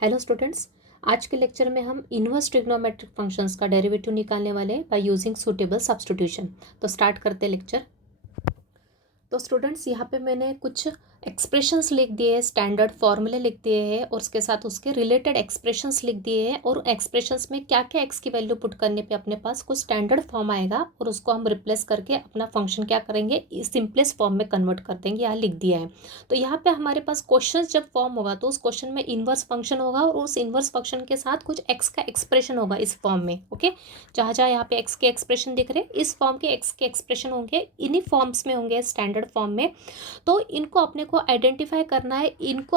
Hello students. आज के lecture में हम इनवर्स ट्रिग्नोमेट्रिक फंक्शंस का डेरिवेटिव निकालने वाले हैं बाय यूजिंग सूटेबल सब्स्टिट्यूशन। तो स्टार्ट करते हैं लेक्चर। तो स्टूडेंट्स यहाँ पे मैंने कुछ एक्सप्रेशंस लिख दिए हैं, स्टैंडर्ड फॉर्मूले लिख दिए हैं और उसके साथ उसके रिलेटेड एक्सप्रेशंस लिख दिए हैं। और एक्सप्रेशंस में क्या क्या एक्स की वैल्यू पुट करने पे अपने पास कुछ स्टैंडर्ड फॉर्म आएगा और उसको हम रिप्लेस करके अपना फंक्शन क्या करेंगे, सिंपलेस्ट फॉर्म में कन्वर्ट कर देंगे। यहाँ लिख दिया है। तो यहाँ पे हमारे पास क्वेश्चन जब फॉर्म होगा तो उस क्वेश्चन में इनवर्स फंक्शन होगा और उस इनवर्स फंक्शन के साथ कुछ एक्स का एक्सप्रेशन होगा इस फॉर्म में। ओके, जहाँ जहाँ यहाँ पे एक्स के एक्सप्रेशन दिख रहे हैं, इस फॉर्म के एक्स के एक्सप्रेशन होंगे, इन्हीं फॉर्म्स में होंगे, स्टैंडर्ड फॉर्म में। तो इनको अपने को आइडेंटिफाई करना है, इनको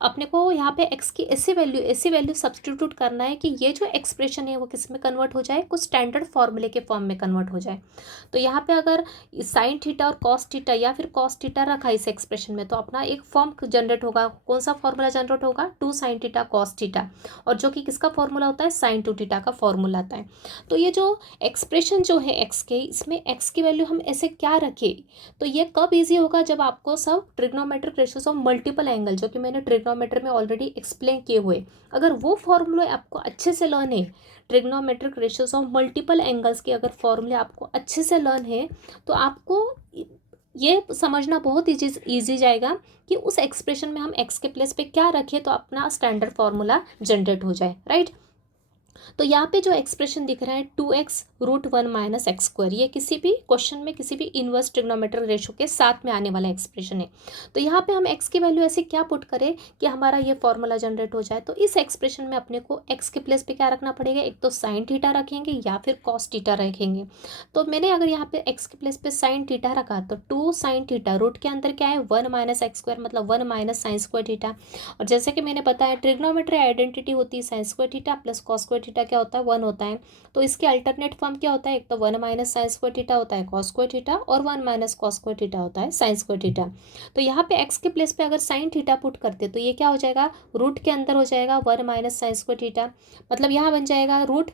अपने को यहाँ पे एक्स की ऐसी वैल्यू सब्स्टिट्यूट करना है कि ये जो एक्सप्रेशन है वो किस में कन्वर्ट हो जाए, कुछ स्टैंडर्ड फॉर्मूले के फॉर्म में कन्वर्ट हो जाए। तो यहाँ पे अगर साइन थीटा और कॉस थीटा या फिर कॉस थीटा रखा इस एक्सप्रेशन में, तो अपना एक फॉर्म जनरेट होगा। कौन सा फॉर्मूला जनरेट होगा? 2 साइन थीटा कॉस थीटा, और जो कि किसका फॉर्मूला होता है? साइन 2 थीटा का फॉर्मूला आता है। तो ये जो एक्सप्रेशन जो है एक्स के, इसमें एक्स की वैल्यू हम ऐसे क्या रखें, तो ये कब इजी होगा? जब आपको सब trigonometric ratios of multiple angle, जो कि मैंने ट्रिग्नोमेट्री में ऑलरेडी एक्सप्लेन किए हुए, अगर वो फॉर्मूले आपको अच्छे से लर्न है, trigonometric ratios of multiple angles के अगर फॉर्मूले आपको अच्छे से लर्न है, तो आपको ये समझना बहुत ईजी जाएगा कि उस एक्सप्रेशन में हम एक्स के प्लेस पे क्या रखें तो अपना स्टैंडर्ड फॉर्मूला जनरेट हो जाए, राइट। तो यहाँ पे जो एक्सप्रेशन दिख रहा है 2x√1 माइनस एक्स स्क्वायर, ये किसी भी क्वेश्चन में किसी भी इनवर्स ट्रिग्नोमेट्रिक रेशो के साथ में आने वाला एक्सप्रेशन है। तो यहाँ पे हम x की वैल्यू ऐसे क्या पुट करें कि हमारा ये फॉर्मूला जनरेट हो जाए। तो इस एक्सप्रेशन में अपने को x के प्लेस पे क्या रखना पड़ेगा? एक तो साइन थीटा रखेंगे या फिर कॉस थीटा रखेंगे। तो मैंने अगर यहाँ पे x के प्लेस पे साइन थीटा रखा तो 2 साइन थीटा, रूट के अंदर क्या है 1 माइनस एक्स स्क्वायर, मतलब 1 माइनस साइन स्क्वायर थीटा। और जैसे कि मैंने बताया ट्रिग्नोमेट्री आइडेंटिटी होती है sign square theta plus cos square theta क्या होता है? 1 होता है। तो इसके अल्टरनेट फॉर्म क्या होता है? एक तो 1 माइनस साइन स्क्वायर थीटा होता है कॉस स्क्वायर थीटा, और 1 माइनस कॉस स्क्वायर थीटा होता है साइन स्क्वायर थीटा। तो यहाँ पे एक्स के प्लेस पे अगर साइन थीटा पुट करते तो ये क्या हो जाएगा? रूट के अंदर हो जाएगा 1 माइनस साइन स्क्वायर थीटा, मतलब यहाँ बन जाएगा रूट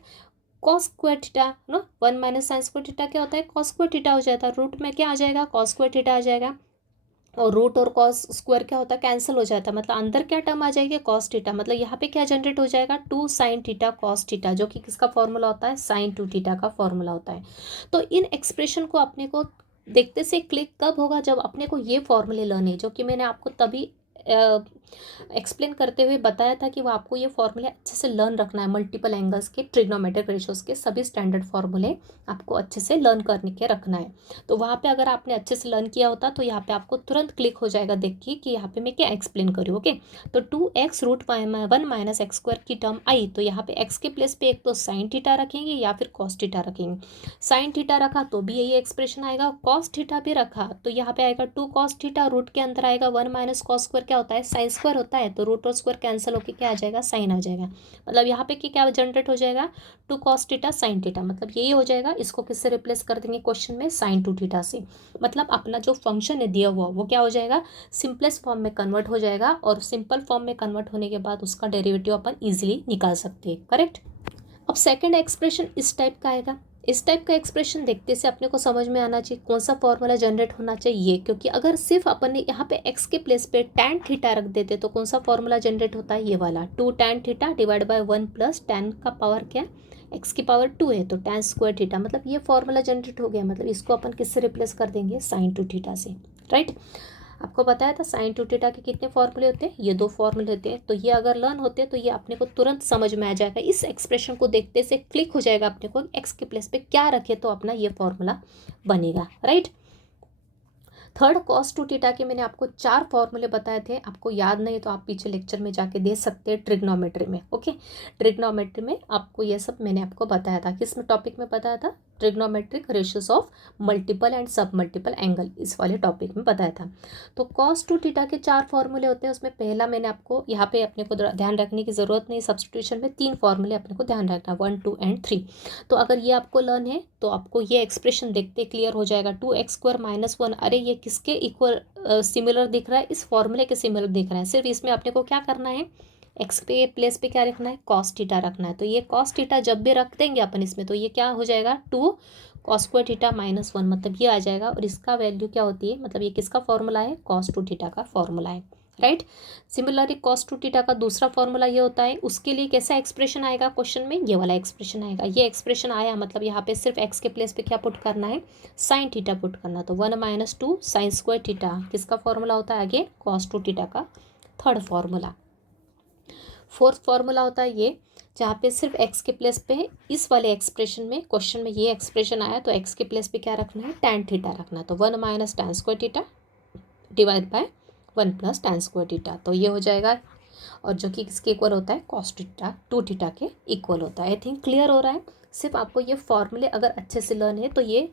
कॉस स्क्वायर थीटा ना। 1 माइनस साइन स्क्वायर थीटा क्या होता है? कॉस स्क्वायर थीटा हो जाता है। रूट में क्या आ जाएगा? कॉस स्क्वायर थीटा आ जाएगा, और रूट और कॉस स्क्वायर क्या होता है? कैंसिल हो जाता है, मतलब अंदर क्या टर्म आ जाएगी? Cos theta. मतलब यहाँ पे क्या जनरेट हो जाएगा? 2 साइन थीटा कॉस थीटा, जो कि किसका फॉर्मूला होता है? साइन 2 थीटा का फॉर्मूला होता है। तो इन एक्सप्रेशन को अपने को देखते से क्लिक कब होगा? जब अपने को ये फॉर्मूले लर्न है, जो कि मैंने आपको तभी एक्सप्लेन करते हुए बताया था कि वो आपको ये फॉर्मूले अच्छे से लर्न रखना है। मल्टीपल एंगल्स के ट्रिग्नोमेट्रिक रेशियोज के सभी स्टैंडर्ड फॉर्मूले आपको अच्छे से लर्न करने के रखना है। तो वहाँ पे अगर आपने अच्छे से लर्न किया होता तो यहाँ पे आपको तुरंत क्लिक हो जाएगा देखिए कि यहाँ पे मैं क्या एक्सप्लेन करूँ। ओके, तो 2x√1 माइनस एक्स स्क्वायर की टर्म आई, तो यहाँ पे एक्स के प्लेस पे एक तो साइन थीटा रखेंगे या फिर कॉस थीटा रखेंगे। साइन थीटा रखा तो भी यही एक्सप्रेशन आएगा, कॉस थीटा भी रखा तो यहाँ पे आएगा 2 कॉस थीटा, रूट के अंदर आएगा 1 माइनस कॉस स्क्वायर क्या होता है? साइन स्क्वायर होता है। तो रूट और स्क्वायर कैंसिल होकर क्या आ जाएगा? साइन आ जाएगा। मतलब यहाँ पे क्या जनरेट हो जाएगा? 2 कॉस थीटा साइन थीटा, मतलब यही हो जाएगा। इसको किससे रिप्लेस कर देंगे क्वेश्चन में? साइन 2 थीटा से। मतलब अपना जो फंक्शन है दिया हुआ वो क्या हो जाएगा? सिंपलेस्ट फॉर्म में कन्वर्ट हो जाएगा, और सिंपल फॉर्म में कन्वर्ट होने के बाद उसका डेरिवेटिव अपन ईजिली निकाल सकते हैं, करेक्ट। अब सेकेंड एक्सप्रेशन इस टाइप का आएगा। इस टाइप का एक्सप्रेशन देखते से अपने को समझ में आना चाहिए कौन सा फॉर्मूला जनरेट होना चाहिए, क्योंकि अगर सिर्फ अपन ने यहाँ पे एक्स के प्लेस पे टैन थीटा रख देते तो कौन सा फॉर्मूला जनरेट होता है? ये वाला 2 tan theta divide by 1 plus tan का पावर क्या? एक्स की पावर 2 है, तो टैन स्क्वायर थीटा, मतलब ये फॉर्मूला जनरेट हो गया। मतलब इसको अपन किससे रिप्लेस कर देंगे? साइन 2 थीटा से, राइट। आपको बताया था साइन 2 थीटा के कितने फॉर्मूले होते हैं? ये 2 फॉर्मूले होते हैं। तो ये अगर लर्न होते हैं तो ये अपने को तुरंत समझ में आ जाएगा। इस एक्सप्रेशन को देखते से क्लिक हो जाएगा अपने को एक्स के प्लेस पे क्या रखे तो अपना ये फॉर्मूला बनेगा, राइट। थर्ड कॉस 2 थीटा के मैंने आपको 4 फॉर्मूले बताए थे। आपको याद नहीं तो आप पीछे लेक्चर में जाके दे सकते हैं ट्रिग्नोमेट्री में। ओके, ट्रिग्नोमेट्री में आपको ये सब मैंने आपको बताया था। किस में टॉपिक में बताया था? Trigonometric ratios of multiple and सब मल्टीपल एंगल, इस वाले टॉपिक में बताया था। तो कॉस 2 थीटा के 4 फॉर्मूले होते हैं। उसमें पहला मैंने आपको यहाँ पे अपने को ध्यान रखने की ज़रूरत नहीं, सब्स्टिट्यूशन में 3 फॉर्मूले अपने को ध्यान रखना, 1, 2 एंड 3। तो अगर ये आपको लर्न है तो आपको ये एक्सप्रेशन देखते क्लियर हो जाएगा। 2x² माइनस 1, अरे ये किसके इक्वल सिमिलर दिख रहा है? इस फॉर्मूले के सिमिलर दिख रहा है। सिर्फ इसमें अपने को क्या करना है? एक्स पे प्लेस पे क्या रखना है? कॉस थीटा रखना है। तो ये कॉस थीटा जब भी रख देंगे अपन इसमें तो ये क्या हो जाएगा? 2 कॉस स्क्वायर थीटा माइनस 1, मतलब ये आ जाएगा। और इसका वैल्यू क्या होती है? मतलब ये किसका फॉर्मूला है? कॉस 2 थीटा का फॉर्मूला है, right. Similarly cos two theta का दूसरा फॉर्मूला ये होता है, उसके लिए कैसा एक्सप्रेशन आएगा क्वेश्चन में, ये वाला एक्सप्रेशन आएगा। ये एक्सप्रेशन आया मतलब यहाँ पे सिर्फ एक्स के प्लेस पे क्या पुट करना है, साइन थीटा पुट करना। तो 1 - 2 साइन स्क्वायर थीटा किसका फॉर्मूला होता है, आगे कॉस टू थीटा का थर्ड फॉर्मूला। फोर्थ फॉर्मूला होता है ये, जहाँ पे सिर्फ एक्स के प्लेस पे इस वाले एक्सप्रेशन में क्वेश्चन में ये एक्सप्रेशन आया तो एक्स के प्लेस पे क्या रखना है, टैन थीटा रखना। तो 1 - tan square theta divide by 1 + tan square theta, तो ये हो जाएगा, और जो कि किसके इक्वल होता है, कॉस थीटा टू थीटा के इक्वल होता है। आई थिंक क्लियर हो रहा है। सिर्फ आपको ये फॉर्मूले अगर अच्छे से लर्न है तो ये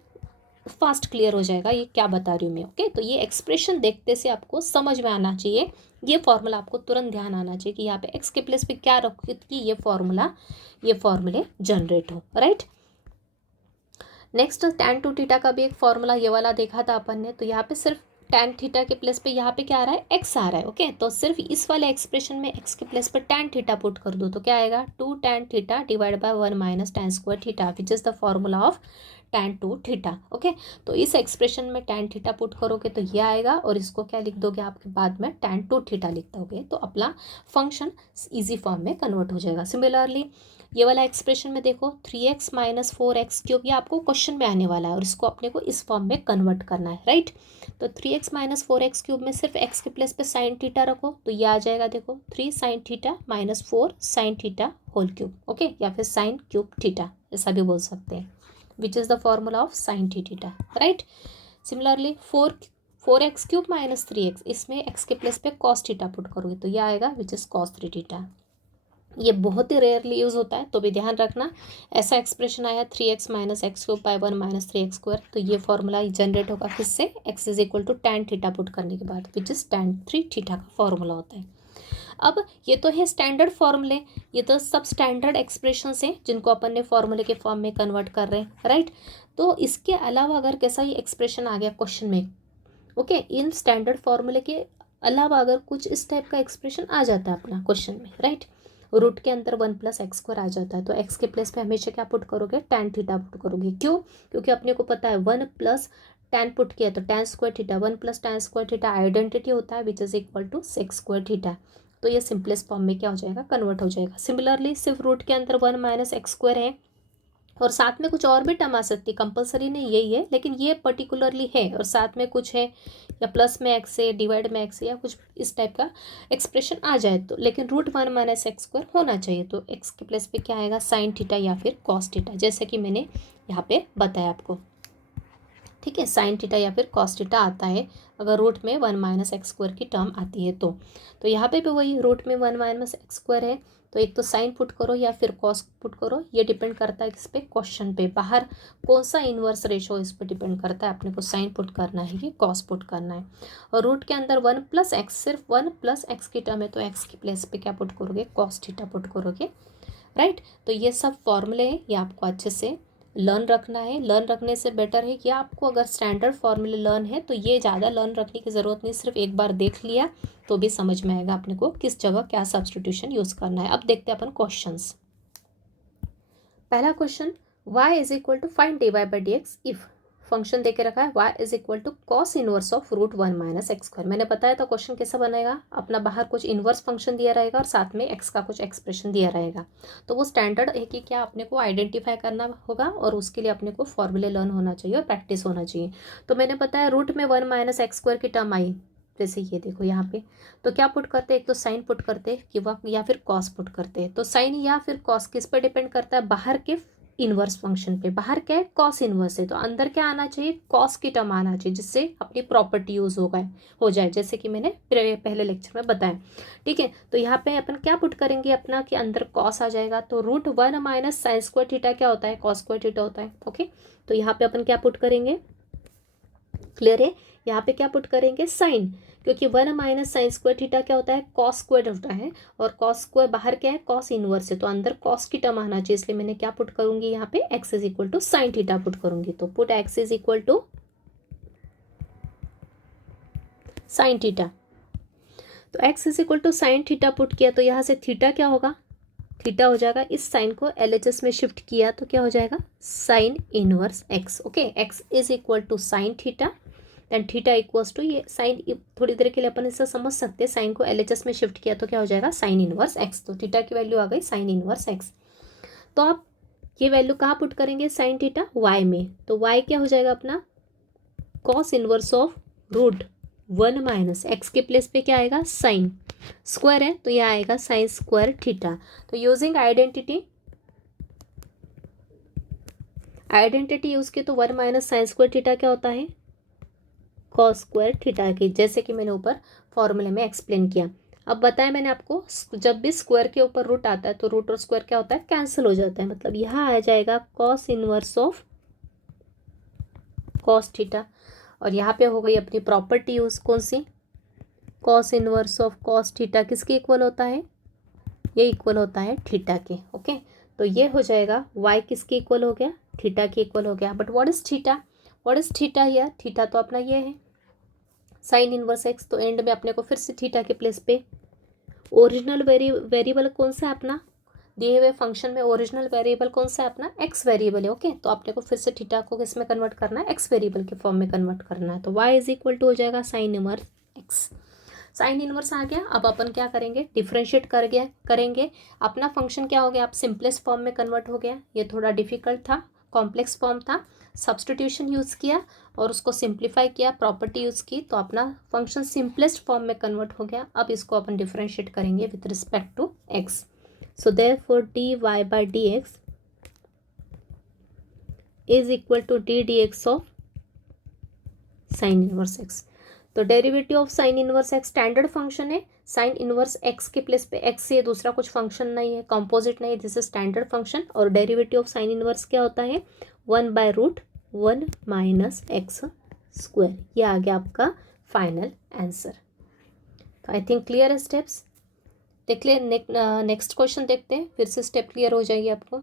फास्ट क्लियर हो जाएगा ये क्या बता रही हूँ मैं। ओके, तो ये एक्सप्रेशन देखते से आपको समझ में आना चाहिए, ये फॉर्मूला आपको तुरंत ध्यान आना चाहिए कि यहाँ पे एक्स के प्लेस पे क्या रखो कि ये फॉर्मूले जनरेट हो, right. Next tan two theta का भी एक फॉर्मूला ये वाला देखा था अपन ने। तो यहाँ पे सिर्फ टैन थीटा के प्लेस पे यहाँ पे क्या आ रहा है, एक्स आ रहा है। ओके, तो सिर्फ इस वाले एक्सप्रेशन में एक्स के प्लेस पे टैन थीटा पुट कर दो तो क्या आएगा, 2 tan theta divide by 1 - tan square theta which is the formula of tan two theta. Okay, तो इस एक्सप्रेशन में टैन थीटा पुट करोगे तो ये आएगा, और इसको क्या लिख दोगे आपके बाद में, टैन टू थीटा लिख दोगे, तो अपना फंक्शन इजी फॉर्म में कन्वर्ट हो जाएगा। सिमिलरली ये वाला एक्सप्रेशन में देखो 3x - 4x क्यूब, ये आपको क्वेश्चन में आने वाला है और इसको अपने को इस फॉर्म में कन्वर्ट करना है, राइट। तो 3x - 4x क्यूब में सिर्फ x के प्लेस पे साइन थीटा रखो तो ये आ जाएगा, देखो 3 sine theta - 4 sine theta whole cube. Okay, या फिर साइन क्यूब थीटा ऐसा भी बोल सकते हैं, विच is the formula of sine theta, right. Similarly 4x cube - 3x, इसमें x के प्लेस पे कॉस थीटा पुट करोगे तो ये आएगा विच इज़ कॉस 3 थीटा। ये बहुत ही रेयरली यूज़ होता है तो भी ध्यान रखना। ऐसा एक्सप्रेशन आया 3x - x cube by 1 - 3x square, तो ये फॉर्मूला जनरेट होगा किससे, x is to tan theta put करने के बाद, विच इज़ टैन 3 थीटा का फॉर्मूला होता है। अब ये तो है स्टैंडर्ड फॉर्मूले, ये तो सब स्टैंडर्ड एक्सप्रेशंस हैं जिनको अपन ने फॉर्मूले के फॉर्म में कन्वर्ट कर रहे हैं, राइट। तो इसके अलावा अगर कैसा ही एक्सप्रेशन आ गया क्वेश्चन में, ओके, इन स्टैंडर्ड फॉर्मूले के अलावा अगर कुछ इस टाइप का एक्सप्रेशन आ जाता है अपना क्वेश्चन में, राइट, रूट के अंदर 1 + x² आ जाता है तो x के प्लेस पे हमेशा क्या पुट करोगे, टैन थीटा पुट करोगे। क्यों, क्योंकि अपने को पता है 1 + टैन पुट किया तो tan square theta, 1 + tan square theta identity होता है which is equal to sec square theta. तो ये सिंपलेस्ट फॉर्म में क्या हो जाएगा, कन्वर्ट हो जाएगा। सिमिलरली सिर्फ रूट के अंदर 1 - x² है और साथ में कुछ और भी टर्म आ सकती है, कंपलसरी नहीं यही है, लेकिन ये पर्टिकुलरली है और साथ में कुछ है या प्लस में एक्स है, डिवाइड में एक्स है, या कुछ इस टाइप का एक्सप्रेशन आ जाए तो, लेकिन √1 - x² होना चाहिए। तो एक्स के प्लेस पे क्या आएगा, साइन थीटा या फिर कॉस थीटा, जैसे कि मैंने यहाँ पे बताया आपको, ठीक है। साइन थीटा या फिर कॉस थीटा आता है अगर रूट में 1 - x² की टर्म आती है तो यहाँ पे भी वही रूट में 1 - x² है तो एक तो साइन पुट करो या फिर कॉस पुट करो, ये डिपेंड करता है किस पे, क्वेश्चन पे, बाहर कौन सा इन्वर्स रेशो इस पर डिपेंड करता है, अपने को साइन पुट करना है कि कॉस पुट करना है। और रूट के अंदर 1 + x, सिर्फ 1 + x की टर्म है तो x की प्लेस पे क्या पुट करोगे, कॉस थीटा पुट करोगे, राइट। तो ये सब फॉर्मूले हैं, ये आपको अच्छे से लर्न रखना है। लर्न रखने से बेटर है कि आपको अगर स्टैंडर्ड फॉर्मूले लर्न है तो ये ज़्यादा लर्न रखने की ज़रूरत नहीं, सिर्फ एक बार देख लिया तो भी समझ में आएगा अपने को किस जगह क्या सब्स्टिट्यूशन यूज़ करना है। अब देखते हैं अपन क्वेश्चंस। पहला question, y = find dy/dx if function देके रखा है y = cos inverse of √1 - x²। मैंने बताया था क्वेश्चन कैसा बनेगा, अपना बाहर कुछ इनवर्स फंक्शन दिया रहेगा और साथ में x का कुछ एक्सप्रेशन दिया रहेगा। तो वो स्टैंडर्ड है कि क्या अपने को आइडेंटिफाई करना होगा और उसके लिए अपने को फॉर्मूले लर्न होना चाहिए और प्रैक्टिस होना चाहिए। तो मैंने बताया रूट में 1 - x² की टर्म आई, जैसे ये देखो यहाँ पे, तो क्या पुट करते, एक तो साइन पुट करते या फिर कॉस पुट करते। तो साइन या फिर कॉस किस पर डिपेंड करता है, बाहर के इनवर्स फंक्शन पे। बाहर क्या है, कॉस इनवर्स है तो अंदर क्या आना चाहिए, कॉस की टर्म आना चाहिए, जिससे अपनी प्रॉपर्टी यूज हो जाए, जैसे कि मैंने पहले लेक्चर में बताया, ठीक है। तो यहाँ पे अपन क्या पुट करेंगे अपना कि अंदर कॉस आ जाएगा तो √1 - sin स्क्वायर थीटा क्या होता है, कॉस स्क्वायर थीटा होता है। ओके, तो यहाँ पे अपन क्या पुट करेंगे, क्लियर है, यहाँ पे क्या पुट करेंगे, साइन, क्योंकि 1 - sin स्क्वायर थीटा क्या होता है, कॉस स्क्वायर होता है और कॉस स्क्वायर बाहर क्या है, कॉस इनवर्स है तो अंदर कॉस की टर्म आना चाहिए, इसलिए मैंने क्या पुट करूंगी यहाँ पे, x = sin थीटा पुट करूंगी। तो पुट x = sin थीटा, तो x = sin थीटा पुट किया तो यहाँ से थीटा क्या होगा, थीटा हो जाएगा, इस साइन को LHS में शिफ्ट किया तो क्या हो जाएगा, sine inverse x। Okay, x = sin theta, then theta equals to, ये साइन थोड़ी देर के लिए अपन इसे समझ सकते हैं, साइन को LHS में शिफ्ट किया तो क्या हो जाएगा साइन इनवर्स एक्स। तो थीटा की वैल्यू आ गई साइन इनवर्स एक्स। तो आप ये वैल्यू कहाँ पुट करेंगे साइन थीटा वाई में, तो वाई क्या हो जाएगा अपना cos inverse of root 1 minus x के प्लेस पे क्या आएगा साइन स्क्वायर है तो यह आएगा साइन स्क्वायर थीटा। तो यूजिंग आइडेंटिटी यूज की तो 1 माइनस साइन स्क्वायर थीटा क्या होता है कॉस स्क्वायर थीटा की, जैसे कि मैंने ऊपर फॉर्मूले में एक्सप्लेन किया। अब बताया मैंने आपको जब भी स्क्वायर के ऊपर रूट आता है तो रूट और स्क्वायर क्या होता है कैंसिल हो जाता है, मतलब यहाँ आ जाएगा cos inverse of cos theta. और यहाँ पे हो गई अपनी प्रॉपर्टी यूज कौन सी cos inverse of cos theta किसके इक्वल होता है, ये इक्वल होता है थीटा के। ओके, तो ये हो जाएगा y किसके इक्वल हो गया थीटा के इक्वल हो गया। But what is theta here, theta तो अपना ये है साइन इनवर्स एक्स। तो एंड में अपने को फिर से थीटा के प्लेस पे ओरिजिनल वेरिएबल कौन सा है अपना दिए हुए फंक्शन में, ओरिजिनल वेरिएबल कौन सा है अपना एक्स वेरिएबल है। ओके, तो आपने को फिर से थीटा को किस में कन्वर्ट करना है एक्स वेरिएबल के फॉर्म में कन्वर्ट करना है। तो y इज इक्वल टू हो जाएगा sine inverse x. Sine inverse आ गया, अब अपन क्या करेंगे डिफ्रेंशिएट करेंगे अपना फंक्शन क्या हो गया, आप सिंपलेस्ट फॉर्म में कन्वर्ट हो गया। ये थोड़ा डिफिकल्ट था, कॉम्प्लेक्स फॉर्म था, सब्स्टिट्यूशन यूज़ किया और उसको सिंप्लीफाई किया, प्रॉपर्टी यूज़ की, तो अपना फंक्शन सिंपलेस्ट फॉर्म में कन्वर्ट हो गया। अब इसको अपन डिफ्रेंशिएट करेंगे with respect to x. So therefore dy by dx is equal to d d x of sine inverse x. तो derivative of sine inverse x standard function है, sine inverse x के place पे x से दूसरा कुछ function नहीं है, composite नहीं है, दिस इज स्टैंडर्ड फंक्शन। और डेरिवेटिव ऑफ साइन इनवर्स क्या होता है 1/√1 माइनस एक्स स्क्वायर। ये आ गया आपका फाइनल आंसर। तो आई थिंक क्लियर है स्टेप्स। देख ले नेक्स्ट क्वेश्चन देखते हैं, फिर से स्टेप क्लियर हो जाएगी आपको।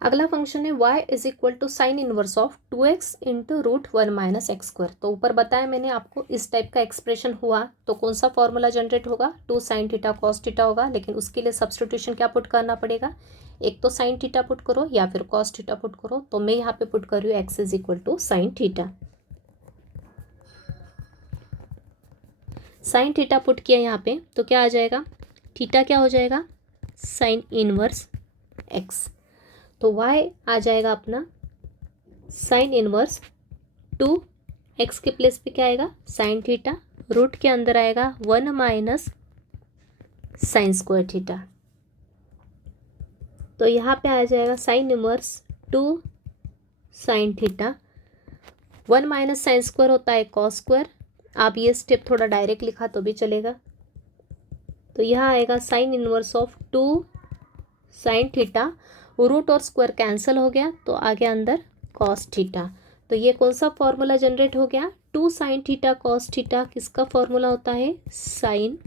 अगला फंक्शन है y is equal to sine inverse of 2x into √1 minus x square. तो ऊपर बताया मैंने आपको इस टाइप का एक्सप्रेशन हुआ तो कौन सा फॉर्मूला जनरेट होगा 2 साइन थीटा कॉस थीटा होगा, लेकिन उसके लिए सब्स्टिट्यूशन क्या पुट करना पड़ेगा, एक तो साइन थीटा पुट करो या फिर कॉस थीटा पुट करो। तो मैं यहाँ पे पुट कर रही हूँ x is equal to sine theta. Sine theta put किया यहाँ पे तो क्या आ जाएगा थीटा क्या हो जाएगा साइन इनवर्स x। तो y आ जाएगा अपना साइन इनवर्स 2x के प्लेस पे क्या आएगा साइन थीटा, रूट के अंदर आएगा 1 माइनस साइन स्क्वायर थीटा। तो यहाँ पे आ जाएगा sine inverse 2 sine theta, 1 minus sine square होता है कॉस स्क्वायर। आप ये स्टेप थोड़ा डायरेक्ट लिखा तो भी चलेगा। तो यहाँ आएगा sine inverse of 2 sine theta, root और स्क्वायर कैंसिल हो गया तो आ गया अंदर कॉस थीटा। तो ये कौन सा फॉर्मूला जनरेट हो गया 2 साइन थीटा कॉस थीटा, किसका फॉर्मूला होता है साइन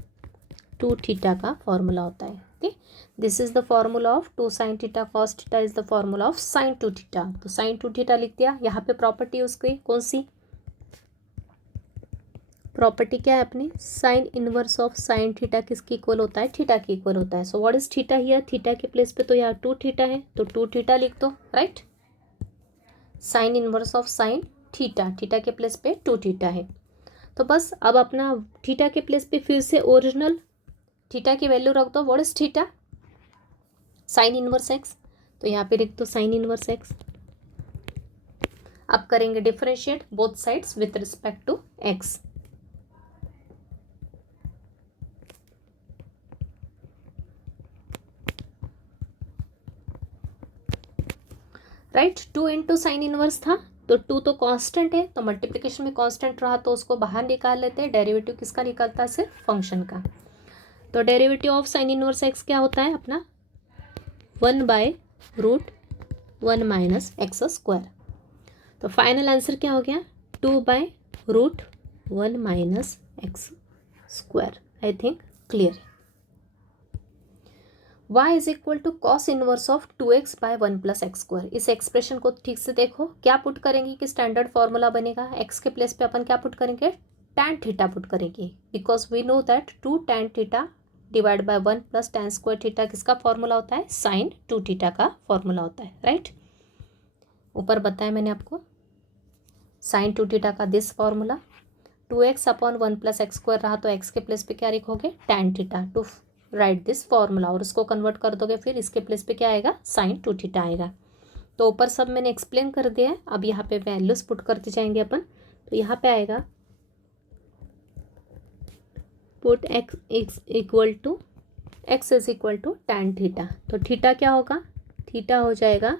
2 थीटा का फॉर्मूला होता है। Okay, this is the formula of 2 sine theta cos theta is the formula of sine 2 theta. तो साइन 2 थीटा लिख दिया। यहाँ पे प्रॉपर्टी उसकी कौन सी प्रॉपर्टी क्या है अपनी sign inverse of sine theta किसकी इक्वल होता है थीटा की इक्वल होता है। सो what is theta here, theta के प्लेस पे तो यहाँ 2 थीटा है तो 2 थीटा लिख दो, right. Sign inverse of sine theta, theta के प्लेस पे 2 थीटा है। तो बस अब अपना थीटा के प्लेस पे फिर से ओरिजिनल थीटा की वैल्यू रख दो। What is theta sine inverse x, तो यहाँ पे लिख दो साइन इनवर्स एक्स। अब करेंगे differentiate both sides with respect to x. Right, 2 into sine inverse था तो 2 तो कांस्टेंट है, तो मल्टीप्लिकेशन में कांस्टेंट रहा तो उसको बाहर निकाल लेते हैं। डेरिवेटिव किसका निकलता है सिर्फ फंक्शन का। तो derivative of sine inverse x क्या होता है अपना 1/√1 माइनस एक्स स्क्वायर। तो फाइनल आंसर क्या हो गया 2/√1 minus x square. I think clear. y is equal to cos inverse of 2x by 1 plus x square. इस एक्सप्रेशन को ठीक से देखो, क्या पुट करेंगे कि स्टैंडर्ड फॉर्मूला बनेगा x के प्लेस पे अपन क्या पुट करेंगे tan थीटा पुट करेंगे, because we know that 2 tan theta divide by 1 plus tan square theta किसका फॉर्मूला होता है साइन 2 थीटा का फॉर्मूला होता है, राइट। ऊपर बताया मैंने आपको। साइन टू थीटा का this formula, 2x upon 1 plus x square रहा तो x के प्लेस पे क्या लिखोगे, tan theta two right this formula, और उसको कन्वर्ट कर दोगे फिर इसके प्लेस पे क्या आएगा, साइन टू थीटा आएगा। तो ऊपर सब मैंने एक्सप्लेन कर दिया है, अब यहाँ पे वैल्यूज पुट करते जाएंगे अपन। तो यहाँ पे आएगा put x equal to x is equal to tan theta. तो थीटा क्या होगा, थीटा हो जाएगा,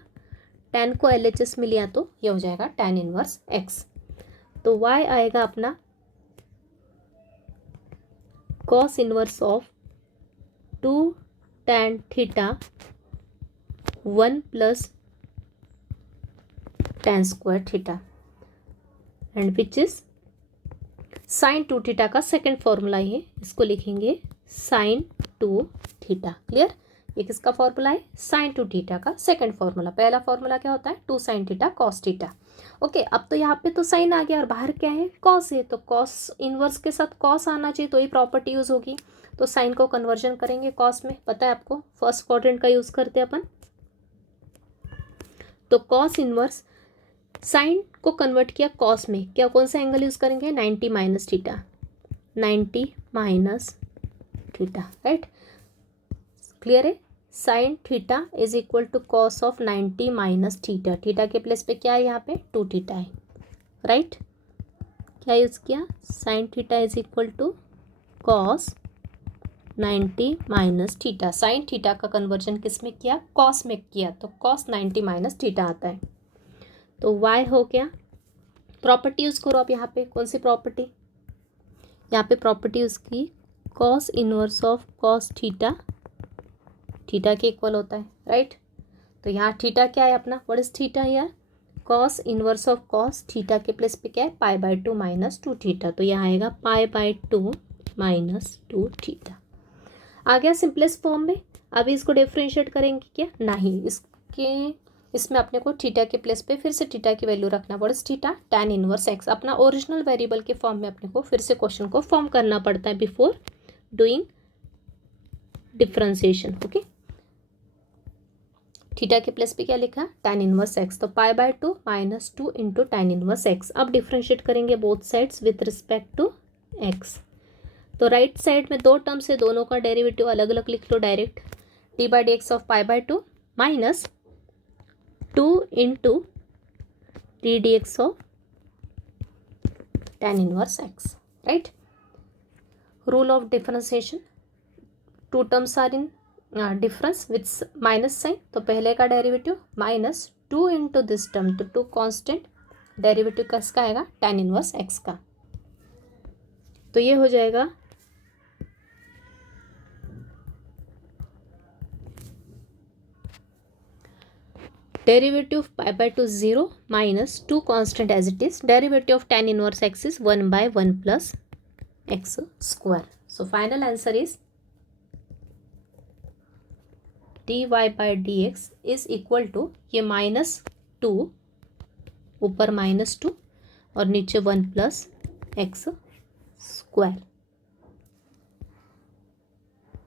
टैन को LHS में लिया तो ये हो जाएगा टैन इनवर्स x। तो y आएगा अपना cos inverse of 2 tan theta 1 plus tan square theta, and which is sine to theta का सेकेंड फॉर्मूला है, इसको लिखेंगे साइन टू थीटा। क्लियर, ये किसका फॉर्मूला है, साइन टू थीटा का सेकंड फॉर्मूला। पहला फॉर्मूला क्या होता है, 2 sine theta cos theta. Okay, अब तो यहाँ पे तो साइन आ गया और बाहर क्या है, कॉस है, तो कॉस इनवर्स के साथ कॉस आना चाहिए, तो ये प्रॉपर्टी यूज होगी। तो साइन को कन्वर्जन करेंगे कॉस में, पता है आपको, फर्स्ट क्वाड्रेंट का यूज करते हैं अपन। तो कॉस इनवर्स साइन को कन्वर्ट किया कॉस में, क्या कौन सा एंगल यूज करेंगे, 90 minus theta, 90 minus theta, right. Clear है, sine theta is equal to cos of 90 minus theta. Theta के प्लेस पे क्या है, यहाँ पे 2 थीटा है, राइट। क्या यूज किया, sine theta is equal to cos 90 minus theta. Sine theta का कन्वर्जन किस में किया, कॉस में किया, तो कॉस 90 माइनस थीटा आता है। तो y हो गया, प्रॉपर्टी यूज करो आप यहाँ पे, कौन सी प्रॉपर्टी, यहाँ पे प्रॉपर्टी यूज की cos inverse of cos theta, theta के इक्वल होता है, राइट। तो यहाँ थीटा क्या है अपना, व्हाट इज थीटा यार, cos inverse of cos theta के प्लेस पे क्या है, π/2 माइनस 2 थीटा। तो यहाँ आएगा π/2 माइनस 2 थीटा। आ गया सिंपलेस्ट फॉर्म में। अभी इसको डिफ्रेंशिएट करेंगे क्या, नहीं, इसमें अपने को थीटा के प्लेस पे फिर से थीटा की वैल्यू रखना पड़े, थीटा टैन इनवर्स एक्स, अपना ओरिजिनल वेरिएबल के फॉर्म में अपने को फिर से क्वेश्चन को फॉर्म करना पड़ता है before doing differentiation. Okay, theta के प्लेस पे क्या लिखा, टैन इनवर्स एक्स, तो π/2 minus 2 into tan inverse x. अब डिफ्रेंशिएट करेंगे both sides with respect to x. तो राइट साइड में दो टर्म्स है, दोनों का डेरिवेटिव अलग अलग लिख लो direct, d/dx of π/2 minus 2 into d/dx of tan inverse x, right. Rule of differentiation, two terms are in difference with minus sign, तो पहले का derivative minus 2 into this term, तो 2 कांस्टेंट, डेरिवेटिव किसका आएगा, tan इनवर्स x का। तो ये हो जाएगा derivative π/2 0 minus 2 constant as it is, derivative of tan inverse x is 1/1 plus x square. So final answer is dy/dx is equal to, ये -2 ऊपर -2 और नीचे 1 plus x square,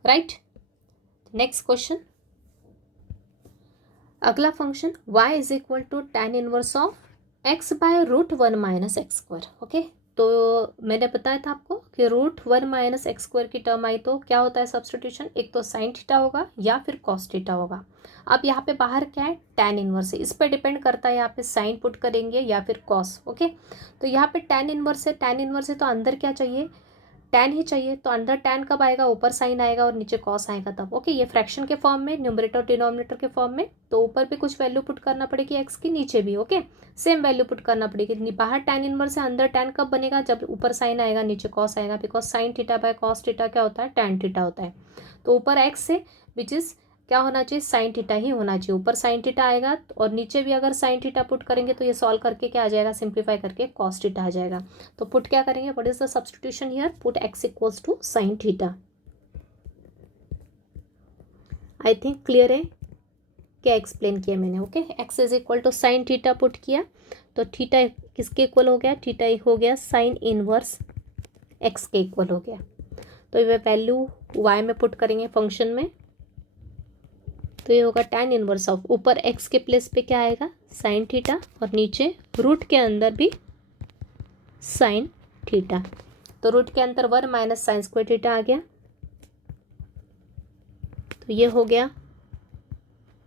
right. Next question, अगला function y is equal to tan inverse of x/√1 minus x square. Okay, तो मैंने बताया था आपको कि √1 माइनस एक्स स्क्वायर की टर्म आई तो क्या होता है सब्स्टिट्यूशन, एक तो साइन थीटा होगा या फिर कॉस थीटा होगा। अब यहाँ पे बाहर क्या है, टैन इनवर्स है, इस पर डिपेंड करता है यहाँ पे साइन पुट करेंगे या फिर कॉस। ओके, तो यहाँ पे टैन इनवर्स है, टैन इनवर्स है तो अंदर क्या चाहिए, टैन ही चाहिए, तो अंदर टैन कब आएगा, ऊपर साइन आएगा और नीचे कॉस आएगा तब। ओके, ये फ्रैक्शन के फॉर्म में, न्यूमरेटर डिनोमिनेटर के फॉर्म में, तो ऊपर भी कुछ वैल्यू पुट करना पड़ेगी एक्स की, नीचे भी ओके सेम वैल्यू पुट करना पड़ेगी। बाहर टैन इनवर्स है, अंदर टैन कब बनेगा, जब ऊपर साइन आएगा नीचे कॉस आएगा, because sine theta by cos theta क्या होता है, टैन थीटा होता है। तो ऊपर एक्स है विच इज क्या होना चाहिए, साइन थीटा ही होना चाहिए, ऊपर साइन थीटा आएगा और नीचे भी अगर साइन थीटा पुट करेंगे तो ये सॉल्व करके क्या आ जाएगा, सिंप्लीफाई करके कॉस थीटा आ जाएगा। तो पुट क्या करेंगे, what is the substitution here, put x equals to sine theta. I think clear है, क्या एक्सप्लेन किया मैंने। Okay, x is equal to sine theta put किया तो थीटा किसके इक्वल हो गया, थीटा हो गया साइन इनवर्स एक्स के इक्वल हो गया। तो ये वैल्यू वाई में पुट करेंगे फंक्शन में, तो ये होगा टैन इनवर्स ऑफ, ऊपर एक्स के प्लेस पे क्या आएगा, साइन थीटा और नीचे रूट के अंदर भी साइन थीटा। तो रूट के अंदर 1 माइनस साइन स्क्वायर थीटा आ गया, तो ये हो गया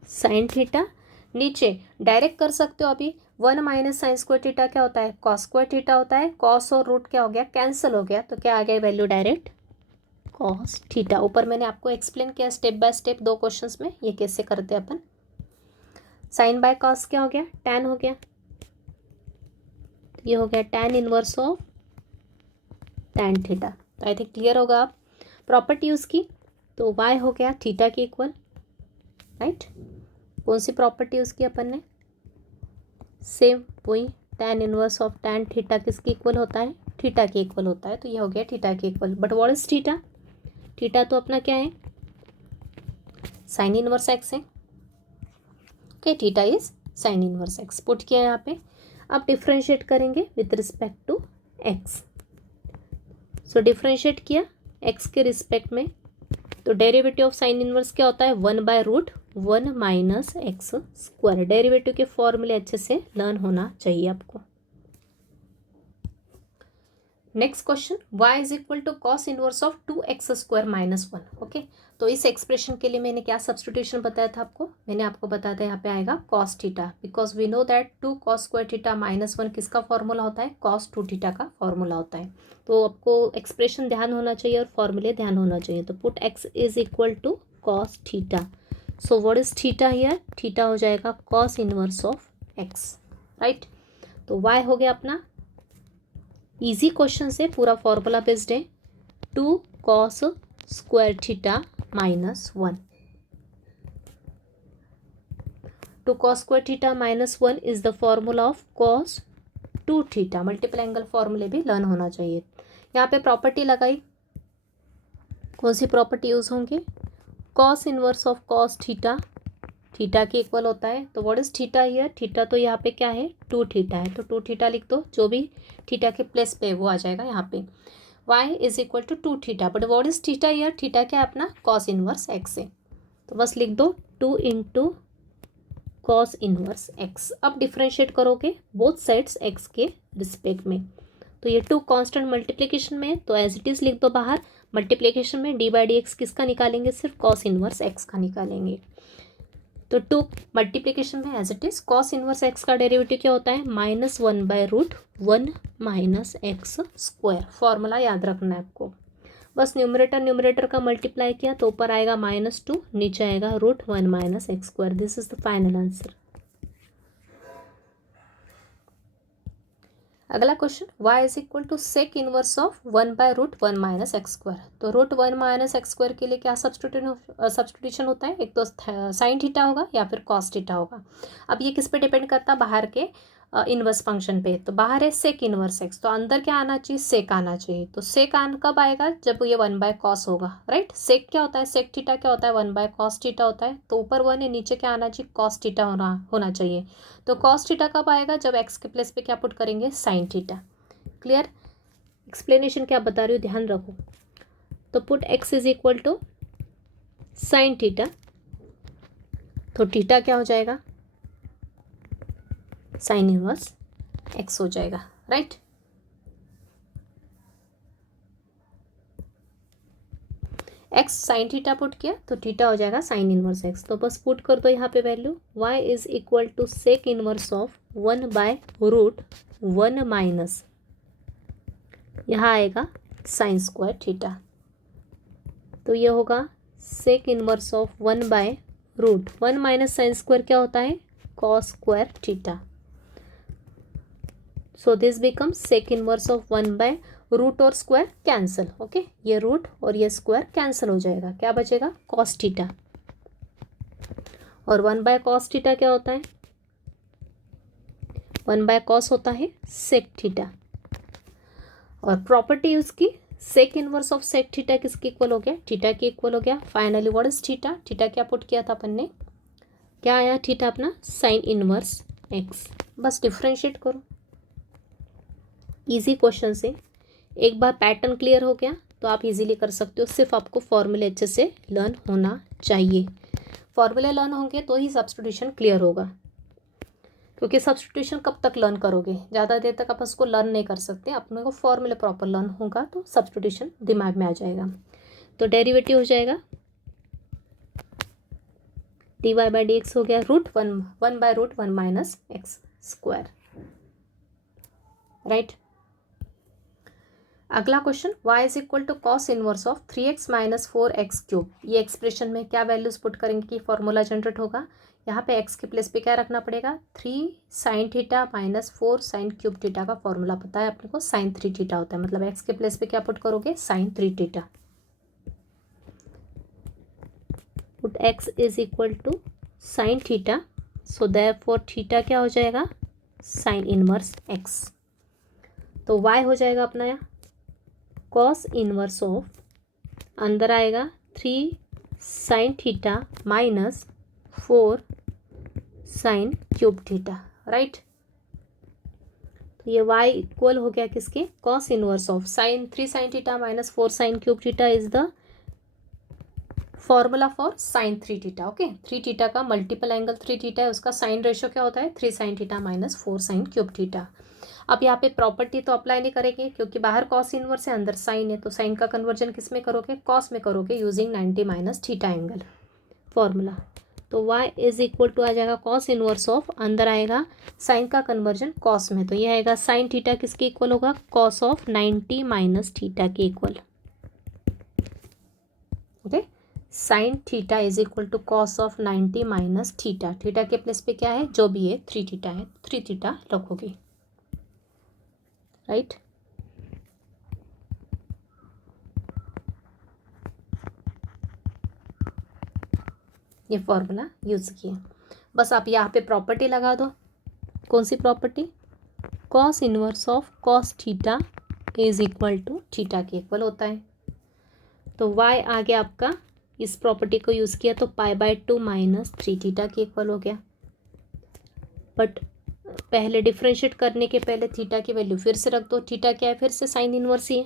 साइन थीटा। नीचे डायरेक्ट कर सकते हो अभी, 1 माइनस साइन स्क्वायर थीटा क्या होता है, कॉस स्क्वायर थीटा होता है। कॉस और रूट क्या हो गया, कैंसिल हो गया, तो क्या आ गया वैल्यू डायरेक्ट कॉस थीटा। ऊपर मैंने आपको एक्सप्लेन किया स्टेप बाय स्टेप 2 क्वेश्चंस में ये कैसे करते हैं अपन। साइन बाय कॉस क्या हो गया, टैन हो गया, ये हो गया tan inverse of tan theta. तो आई थिंक क्लियर होगा आप प्रॉपर्टी यूज़ की। तो y हो गया थीटा के इक्वल, राइट। कौन सी प्रॉपर्टी यूज़ की अपन ने, सेम वही, tan inverse of tan theta किसके इक्वल होता है, थीटा के इक्वल होता है। तो ये हो गया थीटा के equal. But what is theta, theta तो अपना क्या है, साइन इनवर्स एक्स है। Okay, theta is sine inverse x put किया यहाँ पे। अब डिफ्रेंशिएट करेंगे with respect to x. So differentiate किया एक्स के रिस्पेक्ट में, तो डेरिवेटिव ऑफ साइन इनवर्स क्या होता है, 1/√1 माइनस एक्स स्क्वायर। डेरिवेटिव के फॉर्मूले अच्छे से लर्न होना चाहिए आपको। Next question, y is equal to cos inverse of 2x² minus 1। Okay, तो इस एक्सप्रेशन के लिए मैंने क्या सब्सटीट्यूशन बताया था आपको, मैंने आपको बताया था यहाँ पे आएगा cos theta, because we know that 2 cos square theta minus 1 किसका फॉर्मूला होता है, cos 2 थीटा का फॉर्मूला होता है। तो आपको एक्सप्रेशन ध्यान होना चाहिए और फॉर्मूले ध्यान होना चाहिए। तो put x is equal to cos theta. So what is theta here, theta हो जाएगा cos inverse of x, right. तो y हो गया अपना, इजी क्वेश्चन से पूरा फॉर्मूला बेस्ड है, 2 cos square theta minus 1। 2 cos square theta minus 1 is the formula of cos 2 theta. Multiple angle फॉर्मूले भी लर्न होना चाहिए। यहाँ पे प्रॉपर्टी लगाई, कौन सी प्रॉपर्टी यूज होंगे, cos inverse of cos theta, theta के इक्वल होता है। तो what is theta here, theta तो यहाँ पे क्या है, 2 थीटा है, तो 2 थीटा लिख दो, जो भी थीटा के प्लेस पे वो आ जाएगा यहाँ पे। y is equal to 2 theta, but what is theta here, theta क्या है अपना cos इनवर्स x है, तो बस लिख दो 2 इंटू cos इनवर्स x। अब डिफ्रेंशिएट करोगे बोथ साइड्स x के रिस्पेक्ट में, तो ये 2 कांस्टेंट मल्टीप्लिकेशन में है, तो एज इट इज़ लिख दो बाहर। मल्टीप्लिकेशन में d/dx किसका निकालेंगे, सिर्फ cos इनवर्स x का निकालेंगे। तो 2 मल्टीप्लिकेशन में as it is cos inverse x का डेरिवेटिव क्या होता है, -1/√1 माइनस एक्स स्क्वायर। फॉर्मूला याद रखना है आपको। बस न्यूमरेटर का मल्टीप्लाई किया तो ऊपर आएगा -2, नीचे आएगा √1 minus x square. This is the final answer. अगला question, y is equal to sec inverse of 1/√1 minus x square. तो √1 माइनस एक्स स्क्वायर के लिए क्या सब्सटीट्यूशन होता है, एक तो साइन थीटा होगा या फिर कॉस थीटा होगा। अब ये किस पे डिपेंड करता है, बाहर के इनवर्स फंक्शन पे। तो बाहर है सेक इनवर्स एक्स, तो अंदर क्या आना चाहिए, सेक आना चाहिए। तो सेक कब आएगा, जब ये 1/cos होगा, राइट। सेक क्या होता है, सेक थीटा क्या होता है, 1/cos थीटा होता है। तो ऊपर 1 है, नीचे क्या आना चाहिए, cos थीटा होना चाहिए। तो cos थीटा कब आएगा, जब x के प्लेस पे क्या पुट करेंगे, साइन थीटा। क्लियर, एक्सप्लेनेशन क्या बता रही हूँ ध्यान रखो। तो put x is equal to sine theta, तो थीटा क्या हो जाएगा, साइन इनवर्स x हो जाएगा, right. x sine theta put किया तो थीटा हो जाएगा साइन इनवर्स x। तो बस पुट कर दो यहाँ पे value, y is equal to sec inverse of 1/√1 minus, यहाँ आएगा साइन स्क्वायर थीटा। तो ये होगा sec inverse of 1/√1 minus sine square क्या होता है, cos square theta. So this become sec inverse of 1/रूट और स्क्वायर कैंसिल। ओके, ये रूट और ये स्क्वायर कैंसिल हो जाएगा, क्या बचेगा, कॉस थीटा। और 1/cos थीटा क्या होता है, 1/cos होता है सेक थीटा। और प्रॉपर्टी उसकी sec inverse of sec theta किसके इक्वल हो गया, थीटा के इक्वल हो गया। Finally what is theta, theta क्या पुट किया था अपन ने, क्या आया थीटा अपना, साइन इनवर्स एक्स। बस डिफ्रेंशिएट करो, इजी क्वेश्चन से। एक बार पैटर्न क्लियर हो गया तो आप इजीली कर सकते हो, सिर्फ आपको फॉर्मूले अच्छे से लर्न होना चाहिए। फॉर्मूले लर्न होंगे तो ही सब्स्टिट्यूशन क्लियर होगा। क्योंकि सब्स्टिट्यूशन कब तक लर्न करोगे, ज़्यादा देर तक आप उसको लर्न नहीं कर सकते, अपने को फॉर्मूला प्रॉपर लर्न होगा तो सब्स्टिट्यूशन दिमाग में आ जाएगा। तो डेरिवेटिव हो जाएगा dy बाई डी एक्स हो गया √1 by √1 minus x square, right. अगला question, y is equal to cos inverse of 3x minus 4x cube. ये एक्सप्रेशन में क्या वैल्यूज पुट करेंगे कि फॉर्मूला जनरेट होगा। यहाँ पे x के प्लेस पे क्या रखना पड़ेगा, 3 sine theta minus 4 sine cube theta का फॉर्मूला पता है अपने को, साइन 3 थीटा होता है, मतलब x के प्लेस पे क्या पुट करोगे, sine 3 theta. Put x is equal to sine theta, so therefore theta क्या हो जाएगा, साइन इनवर्स x। तो y हो जाएगा अपना यहाँ कॉस इनवर्स ऑफ, अंदर आएगा 3 sine theta minus 4 sine cube theta, right. तो ये y इक्वल हो गया किसके, cos inverse of sine 3 sine theta minus 4 sine cube theta is the formula for sine 3 theta. Okay, 3 theta का मल्टीपल एंगल 3 थीटा है, उसका साइन रेशियो क्या होता है, 3 sine theta minus 4 sine cube theta. अब यहाँ पे प्रॉपर्टी तो अप्लाई नहीं करेंगे क्योंकि बाहर कॉस इनवर्स है, अंदर साइन है, तो साइन का कन्वर्जन किस में करोगे, कॉस में करोगे using 90 minus theta angle formula. तो y इज इक्वल टू आ जाएगा कॉस इनवर्स ऑफ, अंदर आएगा साइन का कन्वर्जन कॉस में, तो ये आएगा साइन थीटा किसके इक्वल होगा, कॉस ऑफ 90 माइनस थीटा के equal. Okay, sine theta is equal to cos of 90 minus theta, theta के प्लेस पे क्या है, जो भी है 3 थीटा है, 3 थीटा रखोगे, राइट। ये फॉर्मूला यूज़ किया, बस आप यहाँ पे प्रॉपर्टी लगा दो। कौन सी property, cos inverse of cos theta is equal to theta के इक्वल होता है। तो y आ गया आपका, इस प्रॉपर्टी को यूज़ किया तो π/2 माइनस 3 थीटा के इक्वल हो गया। बट पहले डिफ्रेंशिएट करने के पहले थीटा की वैल्यू फिर से रख दो, थीटा क्या है, फिर से साइन इनवर्स ही है,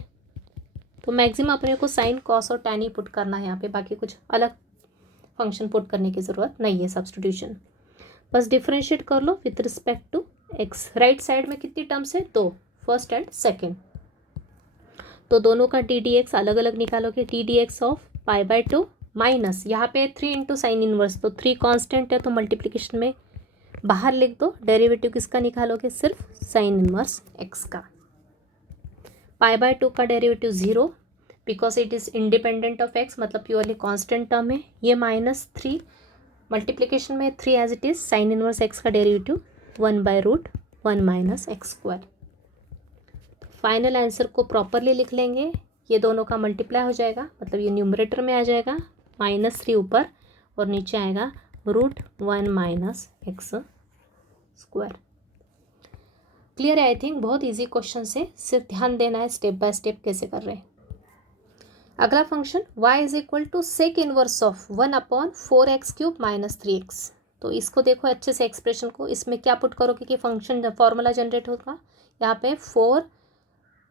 तो मैक्सिमम अपने को साइन कॉस और टैन ही पुट करना है यहाँ पे, बाकी कुछ अलग फंक्शन पुट करने की ज़रूरत नहीं है। सब्स्टिट्यूशन बस डिफ्रेंशिएट कर लो with respect to x. Right side में कितनी टर्म्स है, 2, फर्स्ट एंड सेकेंड, तो दोनों का डी डी एक्स अलग अलग निकालोगे, d d x of π/2 minus यहाँ पे 3 इंटू साइन इनवर्स, तो 3 कांस्टेंट है तो मल्टीप्लिकेशन में बाहर लिख दो, डेरिवेटिव किसका निकालोगे, सिर्फ साइन इनवर्स एक्स का। π/2 का derivative 0 because it is independent of x, मतलब प्योरली कांस्टेंट टर्म है। ये -3 मल्टीप्लिकेशन में 3 as it is, sine inverse x का derivative 1/√1 minus x square. Final answer को प्रॉपरली लिख लेंगे, ये दोनों का मल्टीप्लाई हो जाएगा, मतलब ये न्यूमरेटर में आ जाएगा, -3 ऊपर और नीचे आएगा √1 माइनस एक्स स्क्वायर। क्लियर है आई थिंक, बहुत इजी क्वेश्चन है, सिर्फ ध्यान देना है स्टेप बाय स्टेप कैसे कर रहे हैं। अगला function y is equal to sec inverse of 1/4x³ minus 3x। तो इसको देखो अच्छे से एक्सप्रेशन को, इसमें क्या पुट करोगे कि फंक्शन फॉर्मूला जनरेट होगा, यहाँ पे 4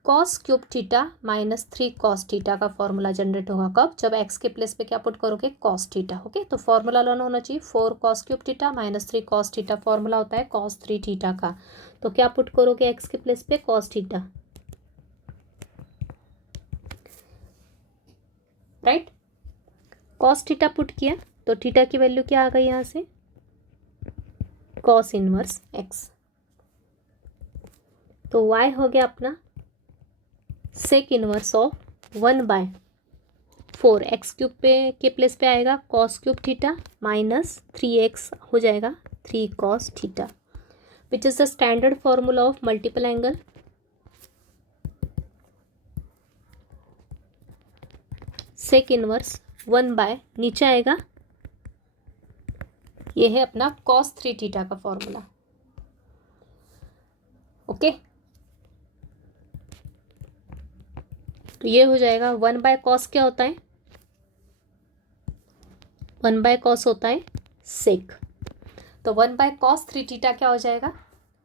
cos cube theta minus 3 cos theta का फॉर्मूला जनरेट होगा। कब, जब x के प्लेस पे क्या पुट करोगे, cos थीटा। ओके, तो फॉर्मूला लर्न होना चाहिए, 4 cos cube theta minus 3 cos theta, formula होता है cos 3 थीटा का। तो क्या पुट करोगे x के प्लेस पे, cos theta, right. cos theta put किया तो थीटा की वैल्यू क्या आ गई यहाँ से, cos इनवर्स x। तो y हो गया अपना सेक इनवर्स ऑफ 1/4, x³ पे के प्लेस पे आएगा cos cube theta minus 3x हो जाएगा 3 cos theta, which is the standard formula of multiple angle. Sec inverse 1/ नीचे आएगा, ये है अपना cos 3 थीटा का फॉर्मूला। ओके, तो ये हो जाएगा 1/cos, क्या होता है, 1/cos होता है सेक, तो 1/cos 3 थीटा क्या हो जाएगा,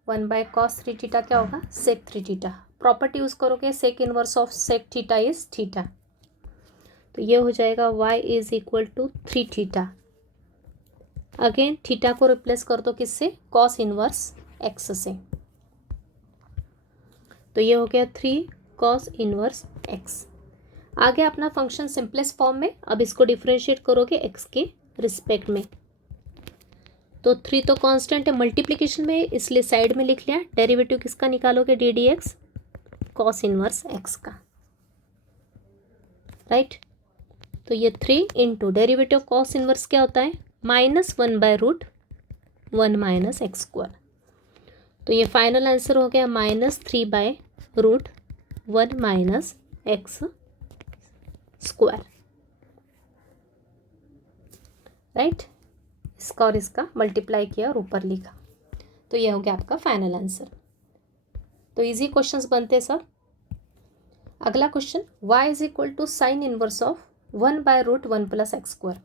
1/cos 3 थीटा क्या होगा, सेक 3 थीटा। प्रॉपर्टी यूज करोगे, sec inverse of sec theta is theta, तो ये हो जाएगा y is equal to 3 theta. Again theta को रिप्लेस कर दो किससे, cos इनवर्स एक्स से। तो ये हो गया 3 cos इनवर्स एक्स। आगे अपना फंक्शन सिंपलेस्ट फॉर्म में, अब इसको डिफ्रेंशिएट करोगे एक्स के रिस्पेक्ट में। तो 3 तो कांस्टेंट है मल्टीप्लिकेशन में, इसलिए साइड में लिख लिया। डेरिवेटिव किसका निकालोगे, d d x cos inverse x का, राइट। तो ये 3 into derivative of cos inverse क्या होता है, -1/√1 माइनस एक्स स्क्वायर। तो ये फाइनल आंसर हो गया -3/√1 माइनस एक्स स्क्वायर, राइट। इसका और इसका मल्टीप्लाई किया और ऊपर लिखा, तो ये हो गया आपका फाइनल आंसर। तो इजी क्वेश्चंस बनते हैं सब। अगला question, y is equal to sine inverse of 1/√1 plus x square.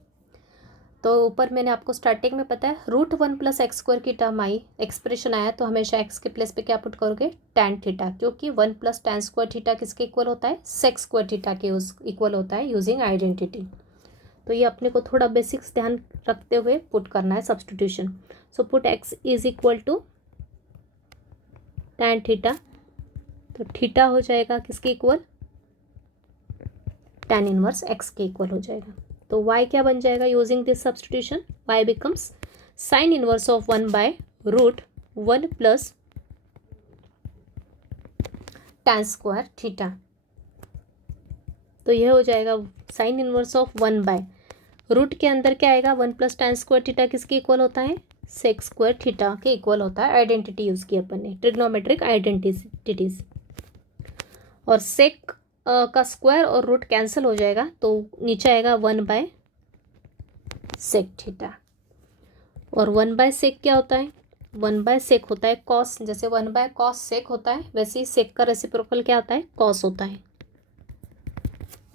तो ऊपर मैंने आपको स्टार्टिंग में पता है √1 प्लस एक्स स्क्वायर की टर्म आई, एक्सप्रेशन आया, तो हमेशा एक्स के प्लेस पे क्या पुट करोगे, tan थीटा, क्योंकि 1 प्लस tan स्क्वायर थीटा किसके इक्वल होता है, sec स्क्वायर थीटा के इक्वल होता है यूजिंग आइडेंटिटी। तो ये अपने को थोड़ा बेसिक्स ध्यान रखते हुए पुट करना है substitution. So put x is equal to tan theta, तो थीटा हो जाएगा किसके इक्वल, tan इनवर्स x के इक्वल हो जाएगा। तो y क्या बन जाएगा using this substitution, y becomes sine inverse of 1/√1 plus tan square theta. तो यह हो जाएगा साइन इनवर्स ऑफ 1/√, के अंदर क्या आएगा, 1 प्लस tan स्क्वायर थीटा किसके इक्वल होता है, sec स्क्वायर थीटा के इक्वल होता है। आइडेंटिटी यूज की अपन ने, ट्रिग्नोमेट्रिक आइडेंटिटीज। और sec का स्क्वायर और रूट कैंसिल हो जाएगा, तो नीचे आएगा 1/sec थीटा। और 1/sec क्या होता है, 1/sec होता है कॉस, जैसे 1/cos होता है, वैसे ही sec का रेसिप्रोकल क्या होता है, कॉस होता है,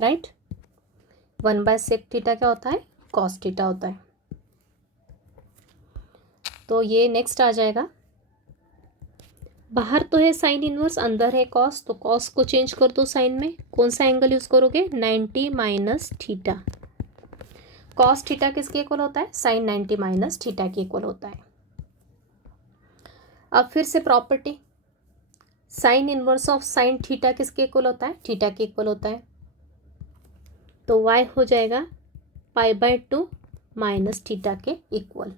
राइट। 1/sec थीटा क्या होता है, कॉस थीटा होता है। तो ये नेक्स्ट आ जाएगा, बाहर तो है साइन इनवर्स, अंदर है कॉस, तो कॉस को चेंज कर दो साइन में, कौन सा एंगल यूज करोगे, 90 माइनस थीटा। कॉस थीटा किसके इक्वल होता है, साइन 90 माइनस थीटा के इक्वल होता है। अब फिर से property, sign inverse of sine theta किसके इक्वल होता है, थीटा के इक्वल होता है। तो y हो जाएगा π/2 माइनस थीटा के इक्वल।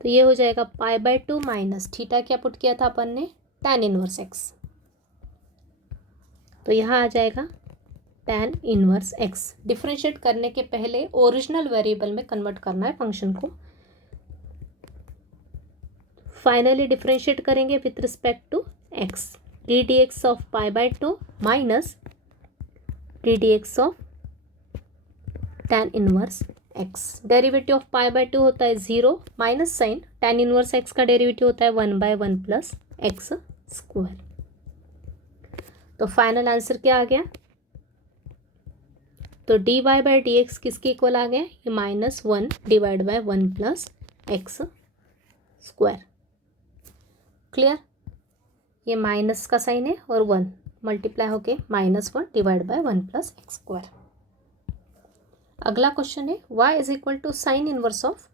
तो ये हो जाएगा π/2 माइनस थीटा, क्या पुट किया था अपन ने, tan इनवर्स x। तो यहाँ आ जाएगा tan इनवर्स x। डिफरेंशिएट करने के पहले ओरिजिनल वेरिएबल में कन्वर्ट करना है फंक्शन को। फाइनली डिफरेंशिएट करेंगे with respect to x, d d x of π/2 minus d d x of tan inverse x। Derivative of π/2 होता है 0 minus sign, tan inverse x का डेरिवेटिव होता है 1/1 प्लस एक्स स्क्वायर। तो फाइनल आंसर क्या आ गया, तो dy/dx किसके इक्वल आ गया, ये -1 / 1 प्लस एक्स स्क्वायर। क्लियर, ये माइनस का साइन है और 1 मल्टीप्लाई होके -1 / 1 प्लस एक्स स्क्वायर। अगला क्वेश्चन है, y is equal to sine inverse of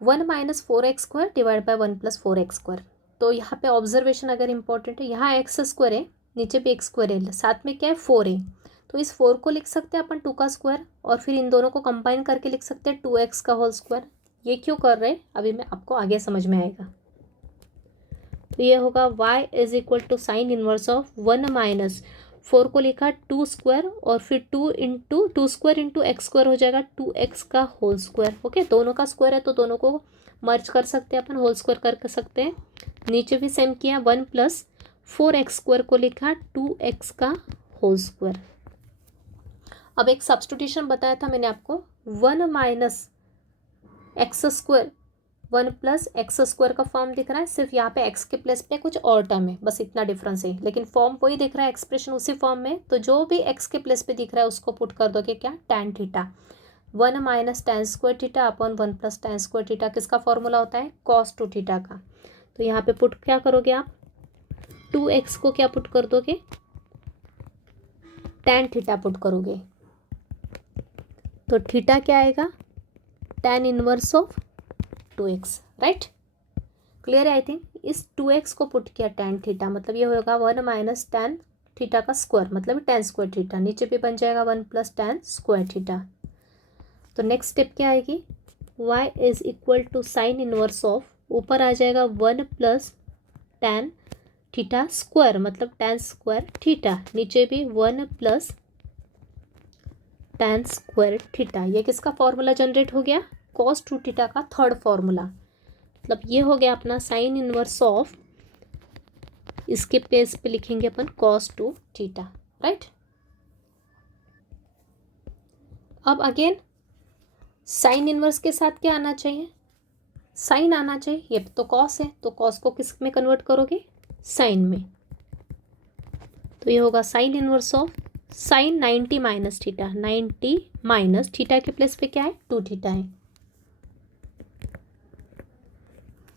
1 minus 4x square divide by 1 plus 4x square. तो यहाँ पे ऑब्जर्वेशन अगर इंपॉर्टेंट है, यहाँ एक्स स्क्वायर है, नीचे भी एक्स स्क्वायर है, साथ में क्या है 4 है, तो इस 4 को लिख सकते हैं अपन 2 का स्क्वायर, और फिर इन दोनों को कंबाइन करके लिख सकते हैं 2x का होल स्क्वायर। ये क्यों कर रहे हैं अभी मैं आपको आगे समझ में आएगा। तो ये होगा y is equal to sine inverse of 1 minus 4 को लिखा 2 स्क्वायर, और फिर 2 स्क्वायर इंटू एक्स स्क्वायर हो जाएगा 2x का होल स्क्वायर। ओके, दोनों का स्क्वायर है तो दोनों को मर्ज कर सकते हैं अपन, होल स्क्वायर कर सकते हैं। नीचे भी सेम किया, 1 प्लस 4x स्क्वायर को लिखा 2x का होल स्क्वायर। अब एक सब्स्टिट्यूशन बताया था मैंने आपको, 1 minus x square 1 plus x square का फॉर्म दिख रहा है, सिर्फ यहाँ पे एक्स के प्लेस पे कुछ और टर्म है, बस इतना डिफरेंस है, लेकिन फॉर्म वही दिख रहा है, एक्सप्रेशन उसी फॉर्म में। तो जो भी एक्स के प्लेस पे दिख रहा है उसको पुट कर दोगे क्या, tan theta. 1 minus tan square theta upon 1 plus tan square theta किसका फॉर्मूला होता है, cos 2 थीटा का। तो यहाँ पे पुट क्या करोगे आप, 2x को क्या पुट कर दोगे, tan थीटा पुट करोगे, तो थीटा क्या आएगा, tan inverse of 2x, right. Clear है आई थिंक। इस 2x को पुट किया tan थीटा, मतलब ये होगा 1 माइनस tan थीटा का स्क्वायर, मतलब tan स्क्वायर थीटा। नीचे भी बन जाएगा 1 प्लस tan स्क्वायर थीटा। तो नेक्स्ट स्टेप क्या आएगी, y is equal to sine inverse of, ऊपर आ जाएगा 1 प्लस tan थीटा स्क्वायर, मतलब tan स्क्वायर थीटा। नीचे भी 1 प्लस tan स्क्वायर थीटा। ये किसका फॉर्मूला जनरेट हो गया, cos 2 थीटा का थर्ड फॉर्मूला। मतलब ये हो गया अपना साइन इनवर्स ऑफ, इसके प्लेस पे लिखेंगे अपन cos 2 थीटा, राइट। अब अगेन साइन इनवर्स के साथ क्या आना चाहिए, साइन आना चाहिए। ये तो cos है, तो cos को किस में कन्वर्ट करोगे, साइन में। तो ये होगा sine inverse of sine 90 minus theta, 90 minus theta के प्लेस पे क्या है, 2 थीटा है।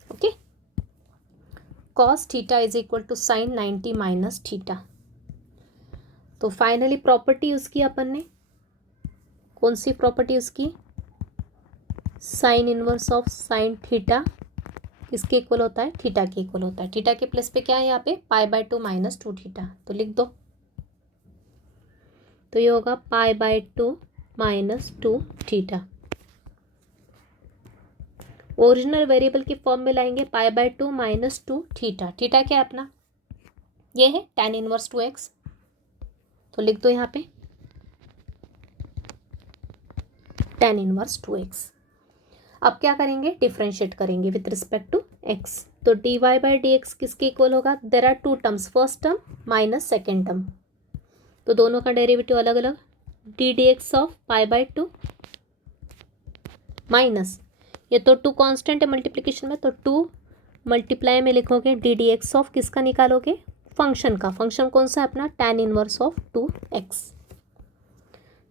Okay, cos theta is equal to sine 90 minus theta. तो फाइनली प्रॉपर्टी उसकी अपन ने, कौन सी प्रॉपर्टी उसकी, sine inverse of sine theta किसके इक्वल होता है, थीटा के इक्वल होता है। थीटा के प्लेस पे क्या है यहाँ पे, π/2 माइनस 2 थीटा, तो लिख दो। तो ये होगा π/2 माइनस 2 थीटा। ओरिजिनल वेरिएबल की फॉर्म में लाएंगे π/2 माइनस 2 थीटा। थीटा क्या है अपना, ये है tan इनवर्स 2x, तो लिख दो यहाँ पे tan इनवर्स 2x। अब क्या करेंगे, डिफरेंशिएट करेंगे विथ रिस्पेक्ट टू x। तो dy/dx किसके इक्वल होगा, there are two terms, first term minus second term, तो दोनों का डेरिवेटिव अलग अलग। ddx ऑफ π/2 माइनस, ये तो 2 कांस्टेंट है मल्टीप्लिकेशन में, तो 2 मल्टीप्लाई में लिखोगे ddx ऑफ किसका निकालोगे, फंक्शन का। फंक्शन कौन सा है अपना, tan इनवर्स ऑफ 2x।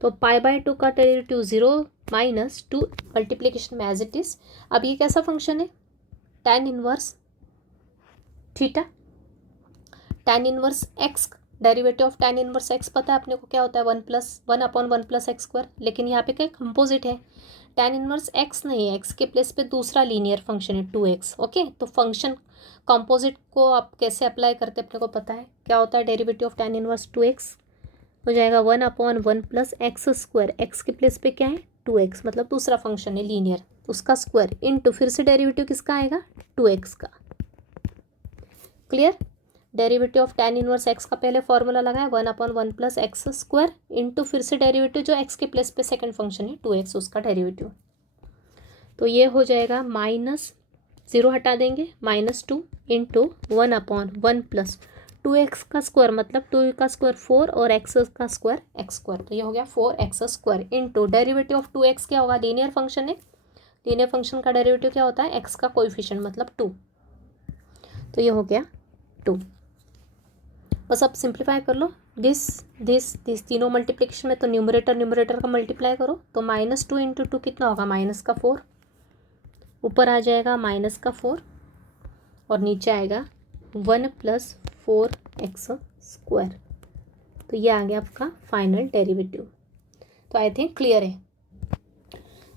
तो π/2 का डेरिवेटिव 0 माइनस 2 मल्टीप्लिकेशन में एज इट इज। अब ये कैसा फंक्शन है, tan inverse theta, tan inverse x, derivative of tan inverse x पता है अपने को क्या होता है, 1 प्लस x स्क्वायर। लेकिन यहाँ पे क्या कंपोजिट है, tan इनवर्स x नहीं है, x के प्लेस पे दूसरा लीनियर फंक्शन है 2x। ओके, तो फंक्शन कंपोजिट को आप कैसे अप्लाई करते हैं अपने को पता है, क्या होता है derivative of tan inverse 2x, हो जाएगा 1 प्लस x स्क्वायर। x के प्लेस पे क्या है, 2x, मतलब दूसरा फंक्शन है लीनियर, उसका स्क्वायर इनटू फिर से डेरिवेटिव किसका आएगा, 2x का। Clear, derivative of tan inverse x का पहले फॉर्मूला लगाया 1 प्लस x स्क्वायर इनटू फिर से डेरिवेटिव जो x के प्लेस पे सेकंड फंक्शन है 2x, उसका डेरिवेटिव। तो ये हो जाएगा माइनस 0 हटा देंगे, -2 इंटू 1 प्लस 2x का स्क्वायर, मतलब 2 का स्क्वायर 4 और x का स्क्वायर x स्क्वायर, तो ये हो गया 4x square into derivative of 2x क्या होगा, लीनियर फंक्शन है, लीनियर फंक्शन का डेरिवेटिव क्या होता है, x का कोएफिशिएंट मतलब 2, तो ये हो गया 2। बस अब सिंप्लीफाई कर लो, दिस तीनों मल्टीप्लिकेशन में, तो न्यूमरेटर का मल्टीप्लाई करो, तो -2 इंटू 2 कितना होगा, -4, ऊपर आ जाएगा -4 और नीचे आएगा 1 प्लस 4x स्क्वायर। तो ये आ गया आपका फाइनल डेरिवेटिव। तो आई थिंक क्लियर है।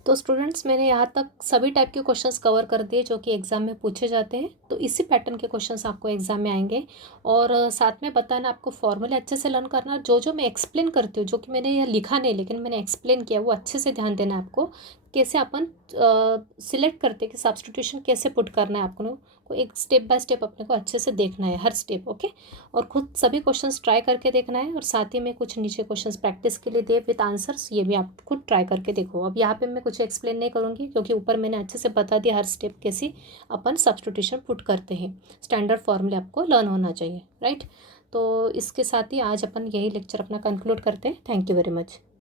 तो स्टूडेंट्स मैंने यहाँ तक सभी टाइप के क्वेश्चंस कवर कर दिए जो कि एग्ज़ाम में पूछे जाते हैं। तो इसी पैटर्न के क्वेश्चंस आपको एग्ज़ाम में आएंगे, और साथ में बताना आपको फॉर्मूले अच्छे से लर्न करना। जो मैं एक्सप्लेन करती हूँ, जो कि मैंने यह लिखा नहीं लेकिन मैंने एक्सप्लेन किया, वो अच्छे से ध्यान देना है आपको। कैसे अपन सिलेक्ट करते हैं कि सब्स्टिट्यूशन कैसे पुट करना है, आपको को एक स्टेप बाय स्टेप अपने को अच्छे से देखना है, हर स्टेप। ओके, और खुद सभी क्वेश्चंस ट्राई करके देखना है, और साथ ही में कुछ नीचे क्वेश्चंस प्रैक्टिस के लिए दे विद आंसर्स, ये भी आप खुद ट्राई करके देखो। अब यहाँ पे मैं कुछ एक्सप्लेन नहीं करूँगी क्योंकि ऊपर मैंने अच्छे से बता दिया हर स्टेप कैसे अपन सब्स्टिट्यूशन पुट करते हैं। स्टैंडर्ड फॉर्मूले आपको लर्न होना चाहिए, राइट। तो इसके साथ ही आज अपन यही लेक्चर अपना कंक्लूड करते हैं। Thank you very much.